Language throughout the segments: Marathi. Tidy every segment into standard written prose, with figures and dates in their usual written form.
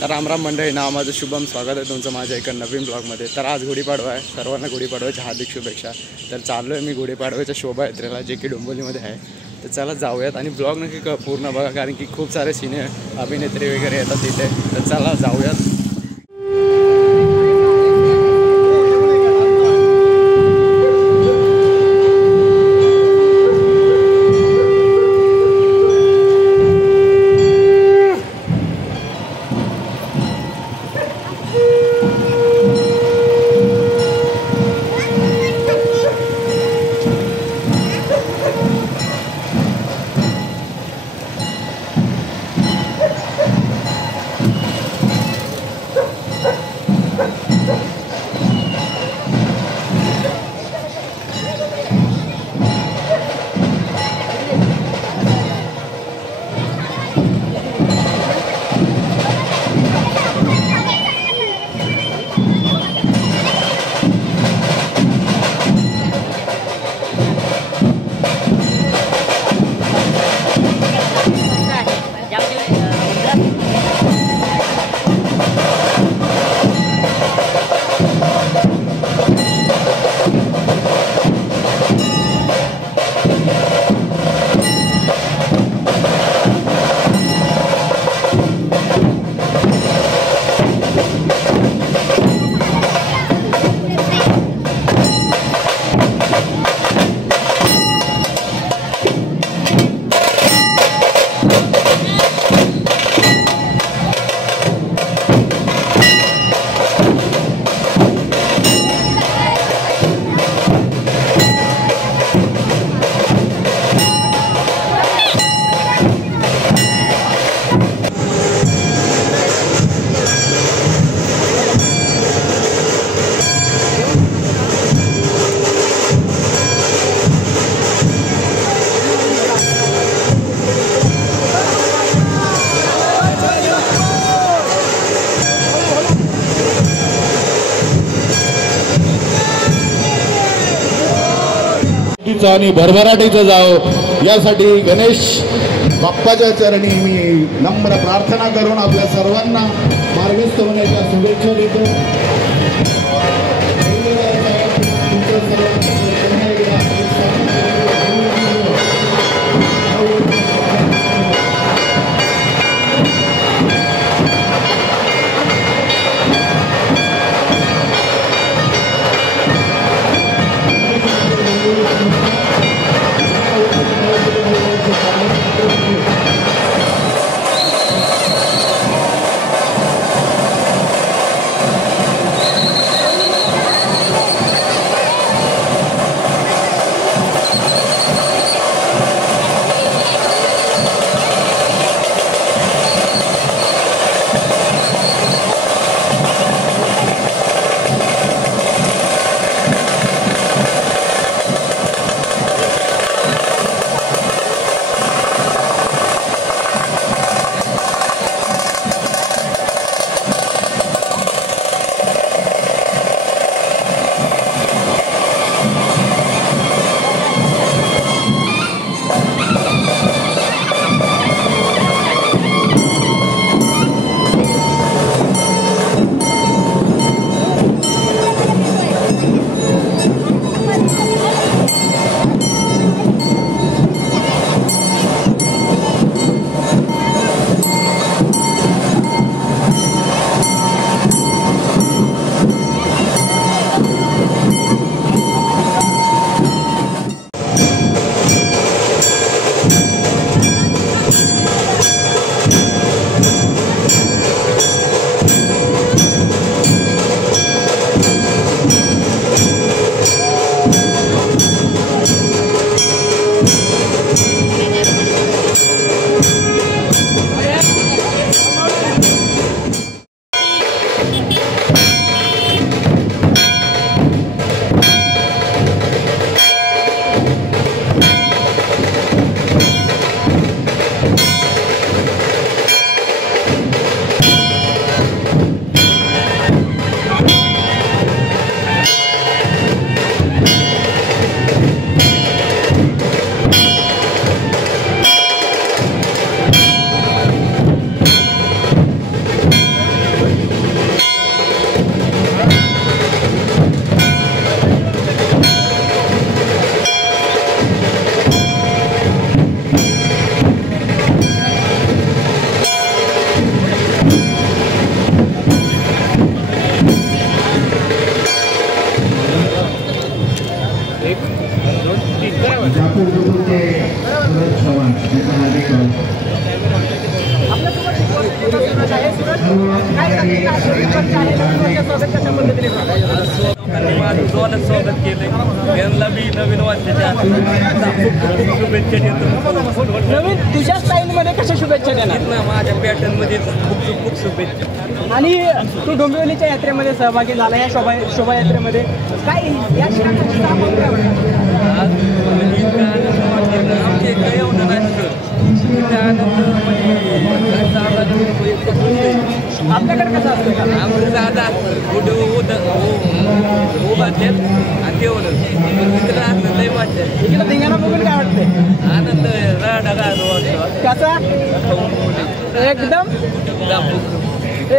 तर रामराम मंडळी, नाव माझं शुभम. स्वागत आहे तुमचं माझ्या एका नवीन ब्लॉगमध्ये. तर आज गुढीपाडवा आहे, सर्वांना गुढीपाडव्याच्या हार्दिक शुभेच्छा. तर चाललो आहे मी गुढीपाडव्याच्या शोभायात्रेला, जे की डोंबिवलीमध्ये आहे. तर चला जाऊयात आणि ब्लॉग नक्की पूर्ण बघा, कारण की खूप सारे सिने अभिनेत्री वगैरे येतात तिथे. तर चला जाऊयात. आणि भरभराटीचं जावं यासाठी गणेश बाप्पाच्या चरणी मी नम्र प्रार्थना करून आपल्या सर्वांना मार्गस्थ होण्याच्या शुभेच्छा देतो. जोरात स्वागत केलंय त्यांना मी नवीन वर्षाच्या शुभेच्छा देतो. नवीन तुझ्या स्टाईलमध्ये कशा शुभेच्छा देणार ना माझ्या पॅटर्नमध्ये खूप शुभेच्छा. आणि तू डोंबिवलीच्या यात्रेमध्ये सहभागी झाला या शोभायात्रेमध्ये काय या क्षणाची आपण काय म्हणणार? आज म्हणजे इतका आनंद वाटला ना आमच्या इकडे एवढं नाही सर इतका आनंद म्हणजे आपल्याकडे कसं असतं आमचं साधा उभारतात आणि तेवढं तिकडं आनंद लई मजा आहे. इकडे धिंगाणा बघून काय वाटतंय? आनंद राडा गाडो कसा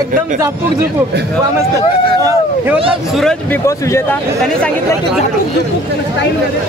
एकदम झापूक झुपूक वा मस्त. हे होतं सूरज बिग बॉस विजेता. त्यांनी सांगितलं की झापूक झुपूक स्टाईलमध्ये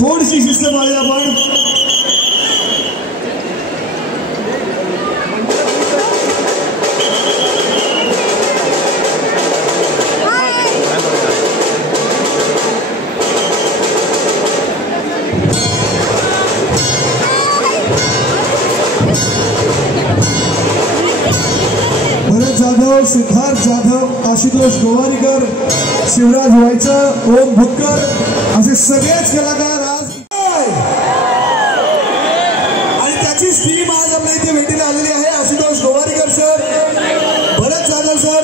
थोडीशी शिस्त पाळली आपण. भरत जाधव, सिद्धार्थ जाधव, आशुतोष गोवारीकर, शिवराज व्हायचं, ओम भुतकर असे सगळेच कलाकार आज आणि त्याची टीम आज आपल्या इथे भेटीला आलेली आहे. आशुतोष गोवारीकर सर, भरत जाधव सर,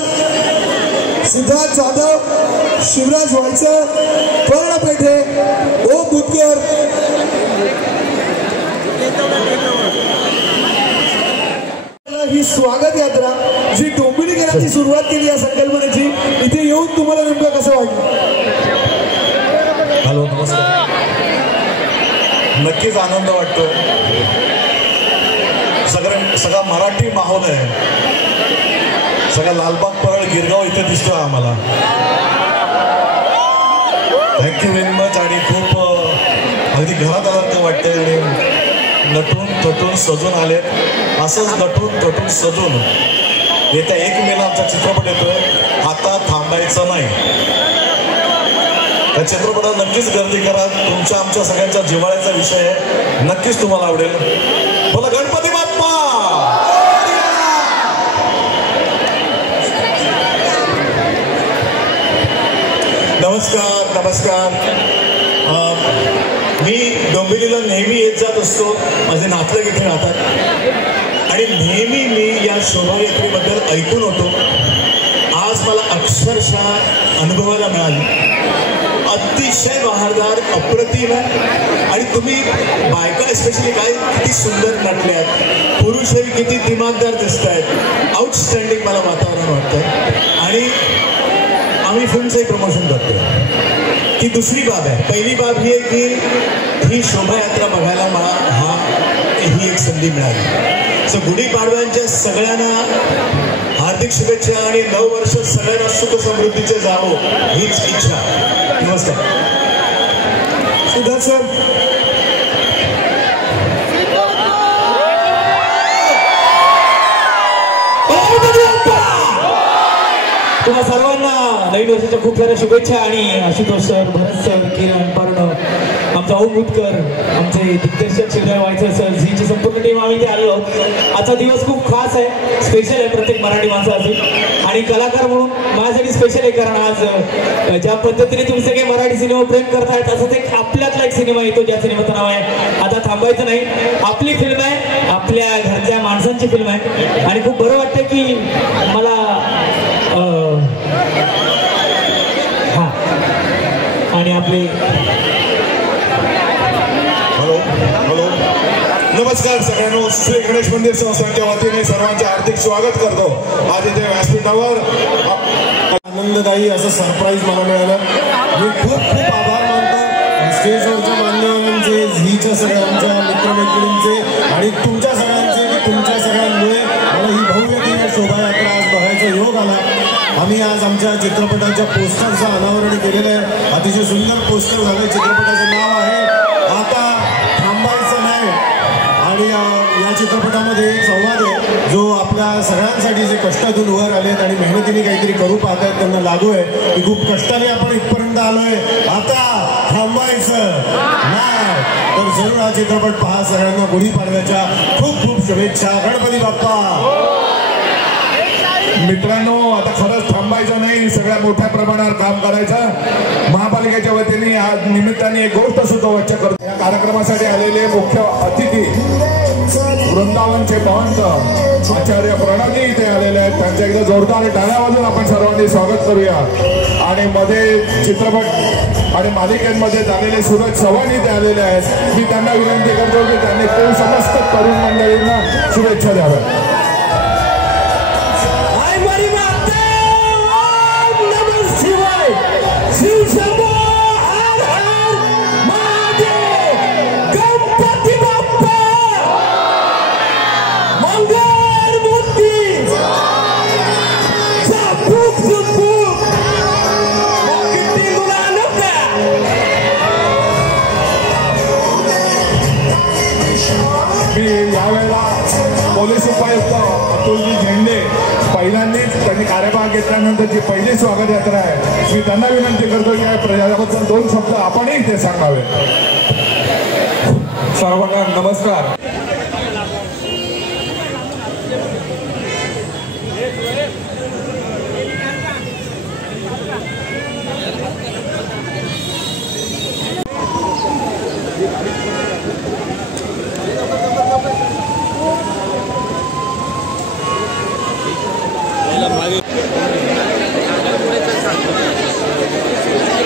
सिद्धार्थ जाधव, शिवराज व्हायचं, पर्ण पेठे, ओम भुतकर. ही स्वागत यात्रा जी डोंबिवलीकरांची सुरुवात केली या संकल्पनेची, इथे येऊन तुम्हाला नेमकं कसं वाटलं? हॅलो, नमस्कार. नक्कीच आनंद वाटतो. सगळा मराठी माहोल आहे. सगळा लालबाग परळ गिरगाव इथे दिसतो आम्हाला. Thank you very much. आणि खूप अगदी घरात आल्यासारखं वाटतंय आणि नटून तटून सजून आले. असंच नटून तटून सजून येत्या 1 मेला आमचा चित्रपट येतोय, आता थांबायचं नाही. त्या चित्रपटात नक्कीच गर्दी करा. तुमच्या आमच्या सगळ्यांच्या जिव्हाळ्याचा विषय आहे, नक्कीच तुम्हाला आवडेल. बोला गणपती बाप्पा. नमस्कार नमस्कार. मी डोंबिवलीला नेहमी येत जात असतो. माझे नातलग इथे राहतात आणि नेहमी मी या शोभायात्रेबद्दल ऐकून होतो. आज मला अक्षरशः अनुभवायला मिळाली. अतिशय बहारदार, अप्रतिम आणि तुम्ही बायका स्पेशली काय किती सुंदर नटल्यात, पुरुषही किती दिमागदार दिसत आहेत. आउटस्टँडिंग मला वातावरण वाटतं. आणि आम्ही फिल्मचंही प्रमोशन करतो. ही दुसरी बाब आहे. पहिली बाब ही आहे की ही शोभायात्रा बघायला मला ही एक संधी मिळाली. सो गुढीपाडव्यांच्या सगळ्यांना हार्दिक शुभेच्छा आणि 9 वर्ष सगळ्यांना सुख समृद्धीचे जावो हीच इच्छा. नमस्कार. सिद्धार्थ सर. तुम्हा सर्वांना नवीन वर्षाच्या खूप साऱ्या शुभेच्छा. आणि आशुतोष सर, भरत सर, किरण पारण, आमचा ओम मुतकर, आमचे दिग्दर्शक शिवराय वायचर सर, झीची संपूर्ण टीम आम्ही इथे आलो. आजचा दिवस खूप खास आहे, स्पेशल आहे प्रत्येक मराठी माणसासाठी. आणि कलाकार म्हणून माझ्यासाठी स्पेशल आहे, कारण आज ज्या पद्धतीने तुम्ही सगळे मराठी सिनेमा प्रेम करतायत, असंच एक आपल्यातला एक सिनेमा येतो ज्या सिनेमाचं नाव आहे आता थांबायचं नाही. आपली फिल्म आहे, आपल्या घरच्या माणसांची फिल्म आहे. आणि खूप बरं वाटतं की मला आणि आपले हॅलो नमस्कार सगळ्यांना. श्री गणेश मंदिर संस्थांच्या वतीने सर्वांचे हार्दिक स्वागत करतो. आज इथे व्यासपीठावर आनंददायी असं सरप्राईज मला मिळालं. मी खूप खूप आभार मानतो स्टेजवरच्या मान्यवरांचे, झीच्या सगळ्यांच्या मित्रमैत्रिणींचे आणि तुमच्या सगळ्यांचे. की तुमच्या सगळ्यांमुळे मला ही भव्य दिव्य शोभायात्रा आज बघायचा योग आला. आम्ही आज आमच्या चित्रपटाच्या पोस्टरचं अनावरण केलेलं आहे. अतिशय सुंदर पोस्टर झालं. चित्रपटाचं नाव आहे आता थांबायचं नाही. आणि या चित्रपटामध्ये एक संवाद आहे जो आपल्या सगळ्यांसाठी जे कष्टातून वर आलेत आणि मेहनतीने काहीतरी करू पाहत आहेत त्यांना लागू आहे की खूप कष्टाने आपण इथपर्यंत आलोय, आता थांबायचं नाही. तर जरूर हा चित्रपट पहा. सगळ्यांना गुढीपाडव्याच्या खूप खूप शुभेच्छा. गणपती बाप्पा. मित्रांनो, आता खरंच थांबायचं नाही, सगळ्या मोठ्या प्रमाणावर काम करायचं. महापालिकेच्या वतीने आज निमित्ताने एक गोष्ट सुचवायची करतो. या कार्यक्रमासाठी आलेले मुख्य अतिथी वृंदावनचे महंत आचार्य प्रणजी इथे आलेले आहेत. त्यांच्या एकदा जोरदार टाळ्या वाजून आपण सर्वांनी स्वागत करूया. आणि मध्ये चित्रपट आणि मालिकेमध्ये झालेले सूरज चव्हाण इथे आलेले आहेत. मी त्यांना विनंती करतो की त्यांनी समस्त तरुण मंडळींना शुभेच्छा द्याव्या. यावेळेला पोलीस उपायुक्त अतुलजी झेंडे पहिल्यांनीच त्यांनी कार्यभाग घेतल्यानंतर जी पहिली स्वागत यात्रा आहे, मी त्यांना विनंती करतो की याबद्दल 2 शब्द आपणही ते सांगावे. सर्वांना नमस्कार. मागे